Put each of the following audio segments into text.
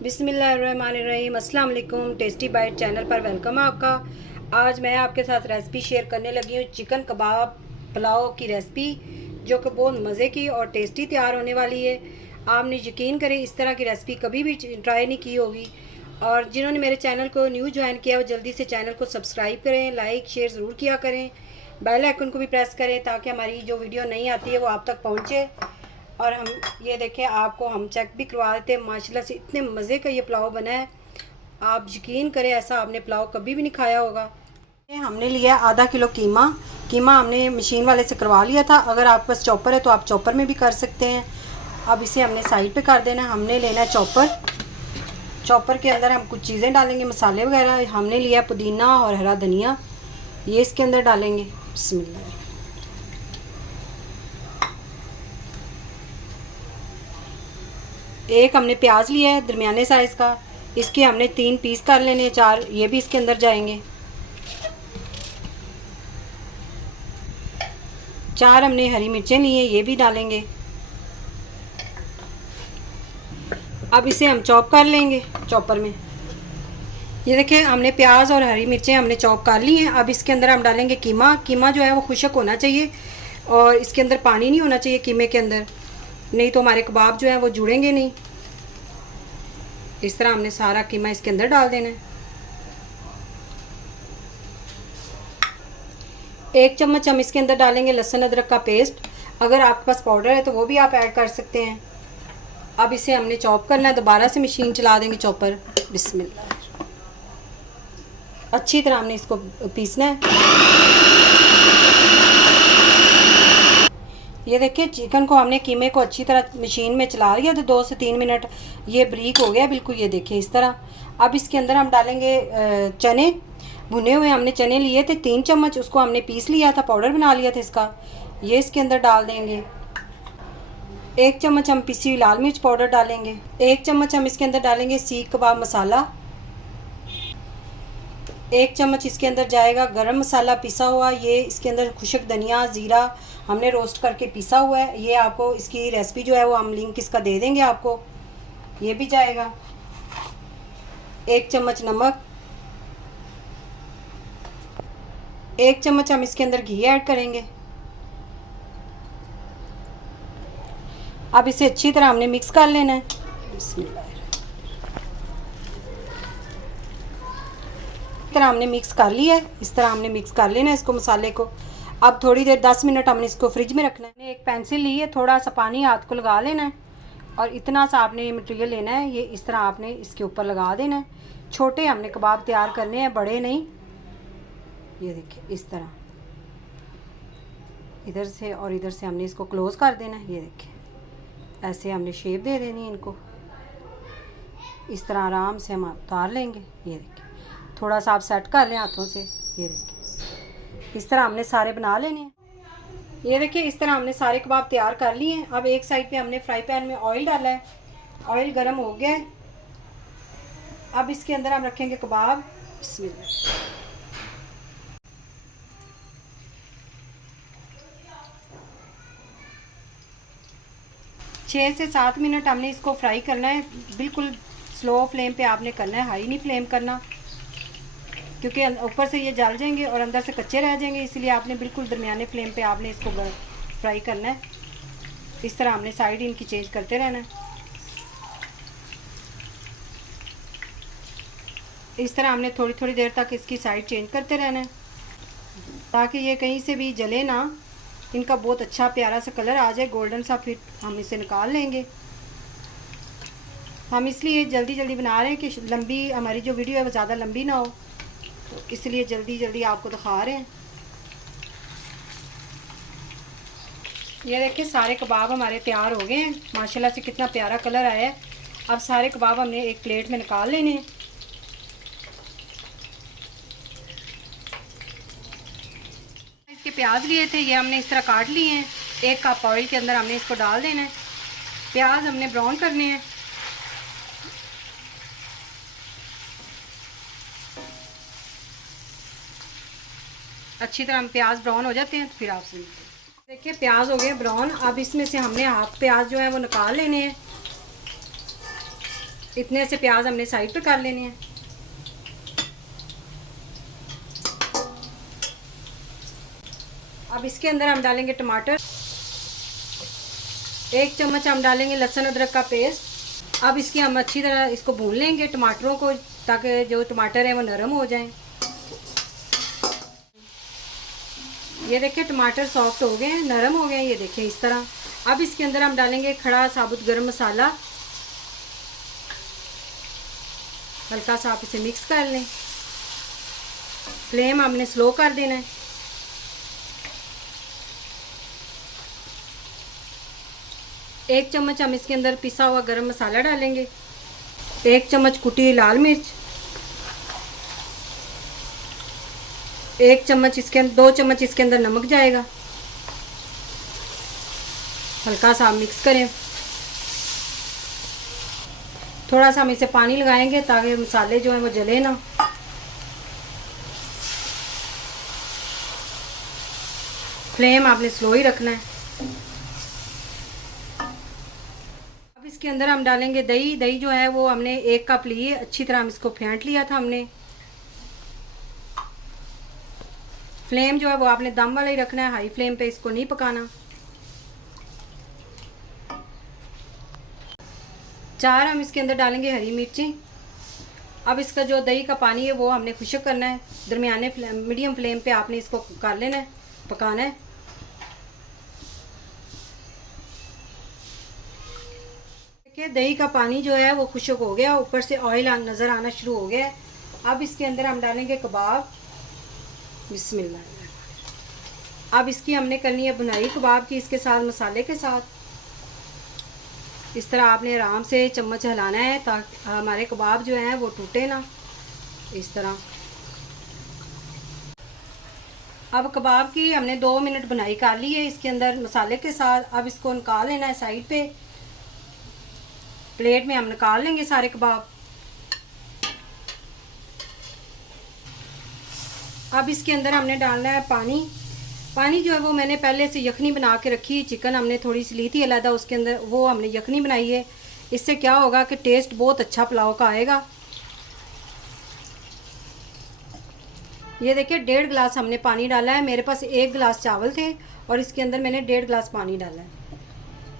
बिस्मिल्लाहिर्रहमानिर्रहीम। अस्सलाम वालेकुम। टेस्टी बाइट चैनल पर वेलकम है आपका। आज मैं आपके साथ रेसिपी शेयर करने लगी हूँ चिकन कबाब पुलाव की रेसिपी, जो कि बहुत मज़े की और टेस्टी तैयार होने वाली है। आपने यकीन करें इस तरह की रेसिपी कभी भी ट्राई नहीं की होगी। और जिन्होंने मेरे चैनल को न्यू ज्वाइन किया वो जल्दी से चैनल को सब्सक्राइब करें, लाइक शेयर ज़रूर किया करें, बेल आइकन को भी प्रेस करें ताकि हमारी जो वीडियो नहीं आती है वो आप तक पहुँचे। और हम ये देखें, आपको हम चेक भी करवा देते हैं। माशाल्लाह से इतने मज़े का ये पुलाव बना है, आप यकीन करें ऐसा आपने पुलाव कभी भी नहीं खाया होगा। हमने लिया आधा किलो कीमा। कीमा हमने मशीन वाले से करवा लिया था। अगर आपके पास चॉपर है तो आप चॉपर में भी कर सकते हैं। अब इसे हमने साइड पे कर देना है। हमने लेना है चॉपर। चॉपर के अंदर हम कुछ चीज़ें डालेंगे, मसाले वगैरह। हमने लिया पुदीना और हरा धनिया, ये इसके अंदर डालेंगे। बिस्मिल्लाह। एक हमने प्याज लिया है दरमियाने साइज़ का, इसके हमने 3 पीस कर लेने हैं। 4 ये भी इसके अंदर जाएंगे। 4 हमने हरी मिर्चें ली हैं, ये भी डालेंगे। अब इसे हम चॉप कर लेंगे चॉपर में। ये देखिए, हमने प्याज और हरी मिर्चें हमने चॉप कर ली हैं। अब इसके अंदर हम डालेंगे कीमा। कीमा जो है वो खुश्क होना चाहिए और इसके अंदर पानी नहीं होना चाहिए कीमे के अंदर, नहीं तो हमारे कबाब जो है वो जुड़ेंगे नहीं। इस तरह हमने सारा कीमा इसके अंदर डाल देना है। 1 चम्मच हम इसके अंदर डालेंगे लहसुन अदरक का पेस्ट। अगर आपके पास पाउडर है तो वो भी आप ऐड कर सकते हैं। अब इसे हमने चॉप करना है। दोबारा से मशीन चला देंगे चॉपर। बिस्मिल्लाह। अच्छी तरह हमने इसको पीसना है। ये देखिए, चिकन को हमने कीमे को अच्छी तरह मशीन में चला लिया तो 2 से 3 मिनट ये बारीक हो गया बिल्कुल। ये देखिए इस तरह। अब इसके अंदर हम डालेंगे चने। भुने हुए हमने चने लिए थे 3 चम्मच, उसको हमने पीस लिया था, पाउडर बना लिया था इसका। ये इसके अंदर डाल देंगे। 1 चम्मच हम पिसी हुई लाल मिर्च पाउडर डालेंगे। 1 चम्मच हम इसके अंदर डालेंगे सीख कबाब मसाला। 1 चम्मच इसके अंदर जाएगा गरम मसाला पिसा हुआ। ये इसके अंदर खुशक धनिया ज़ीरा हमने रोस्ट करके पिसा हुआ है। ये आपको इसकी रेसिपी जो है वो हम लिंक इसका दे देंगे आपको। ये भी जाएगा। 1 चम्मच नमक। 1 चम्मच हम इसके अंदर घी ऐड करेंगे। अब इसे अच्छी तरह हमने मिक्स कर लेना है। बिस्मिल्लाह। इस तरह हमने मिक्स कर लिया है। इस तरह हमने मिक्स कर लेना है इसको, मसाले को। अब थोड़ी देर 10 मिनट हमने इसको फ्रिज में रखना है। एक पेंसिल ली है, थोड़ा सा पानी हाथ को लगा लेना है और इतना सा आपने ये मटेरियल लेना है। ये इस तरह आपने इसके ऊपर लगा देना है। छोटे हमने कबाब तैयार करने हैं, बड़े नहीं। ये देखिए इस तरह इधर से और इधर से हमने इसको क्लोज़ कर देना है। ये देखिए ऐसे हमने शेप दे देनी है इनको। इस तरह आराम से हम उतार लेंगे। ये देखिए थोड़ा सा आप सेट कर लें हाथों से। ये देखिए इस तरह हमने सारे बना लेने हैं। ये देखिए इस तरह हमने सारे कबाब तैयार कर लिए हैं। अब एक साइड पे हमने फ्राई पैन में ऑयल डाला है। ऑयल गर्म हो गया है। अब इसके अंदर हम रखेंगे कबाब। बिस्मिल्लाह। 6 से 7 मिनट हमने इसको फ्राई करना है। बिल्कुल स्लो फ्लेम पे आपने करना है, हाई नहीं फ्लेम करना, क्योंकि ऊपर से ये जल जाएंगे और अंदर से कच्चे रह जाएंगे। इसलिए आपने बिल्कुल दरमियाने फ्लेम पे आपने इसको फ्राई करना है। इस तरह हमने साइड इनकी चेंज करते रहना है। इस तरह हमने थोड़ी थोड़ी देर तक इसकी साइड चेंज करते रहना है ताकि ये कहीं से भी जले ना। इनका बहुत अच्छा प्यारा सा कलर आ जाए गोल्डन सा, फिर हम इसे निकाल लेंगे। हम इसलिए जल्दी जल्दी बना रहे हैं कि लंबी हमारी जो वीडियो है वो ज़्यादा लंबी ना हो, तो इसलिए जल्दी जल्दी आपको दिखा रहे हैं। ये देखिए सारे कबाब हमारे तैयार हो गए हैं। माशाल्लाह से कितना प्यारा कलर आया है। अब सारे कबाब हमने एक प्लेट में निकाल लेने हैं। इसके प्याज लिए थे, ये हमने इस तरह काट लिए हैं। 1 कप ऑयल के अंदर हमने इसको डाल देना है। प्याज हमने ब्राउन करने हैं। अच्छी तरह हम प्याज ब्राउन हो जाते हैं तो फिर आपसे देखिए प्याज हो गए ब्राउन। अब इसमें से हमने हाफ प्याज जो है वो निकाल लेने हैं। इतने से प्याज हमने साइड पे कर लेने हैं। अब इसके अंदर हम डालेंगे टमाटर। 1 चम्मच हम डालेंगे लहसुन अदरक का पेस्ट। अब इसकी हम अच्छी तरह इसको भून लेंगे टमाटरों को, ताकि जो टमाटर है वो नरम हो जाएं। ये देखिए टमाटर सॉफ्ट हो गए हैं, नरम हो गए हैं, ये देखिए इस तरह। अब इसके अंदर हम डालेंगे खड़ा साबुत गरम मसाला। हल्का सा आप इसे मिक्स कर लें। फ्लेम हमने स्लो कर देना है। एक चम्मच हम इसके अंदर पिसा हुआ गरम मसाला डालेंगे। 1 चम्मच कुटी हुई लाल मिर्च। 1 चम्मच इसके अंदर 2 चम्मच इसके अंदर नमक जाएगा। हल्का सा मिक्स करें। थोड़ा सा हम इसे पानी लगाएंगे ताकि मसाले जो हैं वो जले ना। फ्लेम आपने स्लो ही रखना है। अब इसके अंदर हम डालेंगे दही। दही जो है वो हमने 1 कप लिए, अच्छी तरह हम इसको फेंट लिया था हमने। फ्लेम जो है वो आपने दम वाला ही रखना है, हाई फ्लेम पे इसको नहीं पकाना। 4 हम इसके अंदर डालेंगे हरी मिर्ची। अब इसका जो दही का पानी है वो हमने खुश्क करना है। दरमियाने मीडियम फ्लेम पे आपने इसको कर लेना है, पकाना है। देखिए दही का पानी जो है वो खुश्क हो गया, ऊपर से ऑयल नज़र आना शुरू हो गया है। अब इसके अंदर हम डालेंगे कबाब। बिस्मिल्लाह। अब इसकी हमने करनी है बुनाई कबाब की, इसके साथ मसाले के साथ। इस तरह आपने आराम से चम्मच हिलाना है ताकि हमारे कबाब जो हैं वो टूटे ना। इस तरह अब कबाब की हमने 2 मिनट बुनाई कर ली है इसके अंदर मसाले के साथ। अब इसको निकाल लेना है साइड पे। प्लेट में हम निकाल लेंगे सारे कबाब। अब इसके अंदर हमने डालना है पानी। पानी जो है वो मैंने पहले से यखनी बना के रखी। चिकन हमने थोड़ी सी ली थी अलहदा, उसके अंदर वो हमने यखनी बनाई है। इससे क्या होगा कि टेस्ट बहुत अच्छा पुलाव का आएगा। ये देखिए 1.5 गिलास हमने पानी डाला है। मेरे पास 1 गिलास चावल थे और इसके अंदर मैंने 1.5 गिलास पानी डाला है।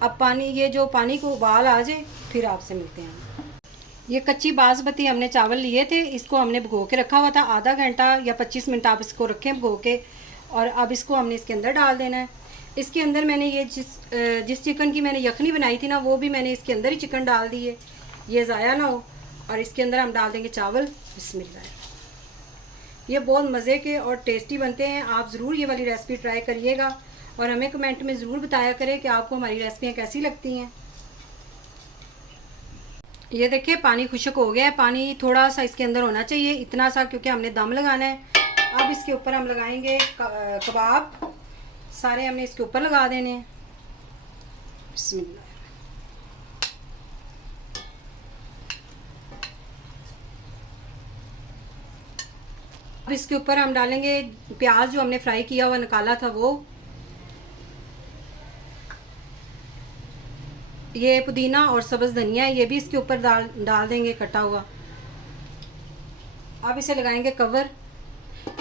अब पानी, ये जो पानी को उबाल आ जाए फिर आपसे मिलते हैं। ये कच्ची बासमती हमने चावल लिए थे, इसको हमने भिगो के रखा हुआ था आधा घंटा या 25 मिनट आप इसको रखें भिगो के। और अब इसको हमने इसके अंदर डाल देना है। इसके अंदर मैंने ये जिस चिकन की मैंने यखनी बनाई थी ना, वो भी मैंने इसके अंदर ही चिकन डाल दी है, ये ज़ाया ना हो। और इसके अंदर हम डाल देंगे चावल। बिस्मिल्लाह। ये बहुत मज़े के और टेस्टी बनते हैं। आप ज़रूर ये वाली रेसिपी ट्राई करिएगा और हमें कमेंट में ज़रूर बताया करें कि आपको हमारी रेसिपियाँ कैसी लगती हैं। ये देखिए पानी खुश्क हो गया है। पानी थोड़ा सा इसके अंदर होना चाहिए, इतना सा, क्योंकि हमने दम लगाना है। अब इसके ऊपर हम लगाएंगे कबाब। सारे हमने इसके ऊपर लगा देने हैं। बिस्मिल्लाह। अब इसके ऊपर हम डालेंगे प्याज जो हमने फ्राई किया हुआ निकाला था वो। ये पुदीना और सब्ज़ धनिया है, ये भी इसके ऊपर डाल देंगे कटा हुआ। अब इसे लगाएंगे कवर।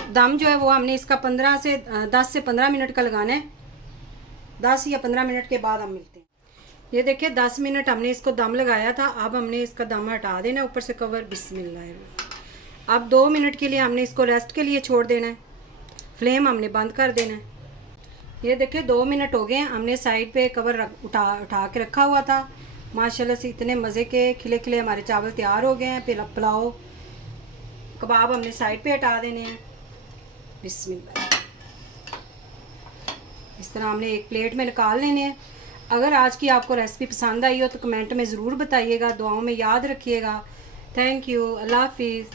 दम जो है वो हमने इसका 10 से 15 मिनट का लगाना है। 10 या 15 मिनट के बाद हम मिलते हैं। ये देखिए 10 मिनट हमने इसको दम लगाया था। अब हमने इसका दम हटा देना है ऊपर से कवर। बिस्मिल्लाह। अब 2 मिनट के लिए हमने इसको रेस्ट के लिए छोड़ देना है। फ्लेम हमने बंद कर देना है। ये देखिए 2 मिनट हो गए हैं। हमने साइड पे कवर उठा के रखा हुआ था। माशाल्लाह से इतने मज़े के खिले खिले हमारे चावल तैयार हो गए हैं। पुलाव कबाब हमने साइड पे हटा देने हैं। बिस्मिल्लाह। इस तरह हमने एक प्लेट में निकाल लेने हैं। अगर आज की आपको रेसिपी पसंद आई हो तो कमेंट में ज़रूर बताइएगा, दुआओं में याद रखिएगा। Thank you. अल्लाह हाफिज़।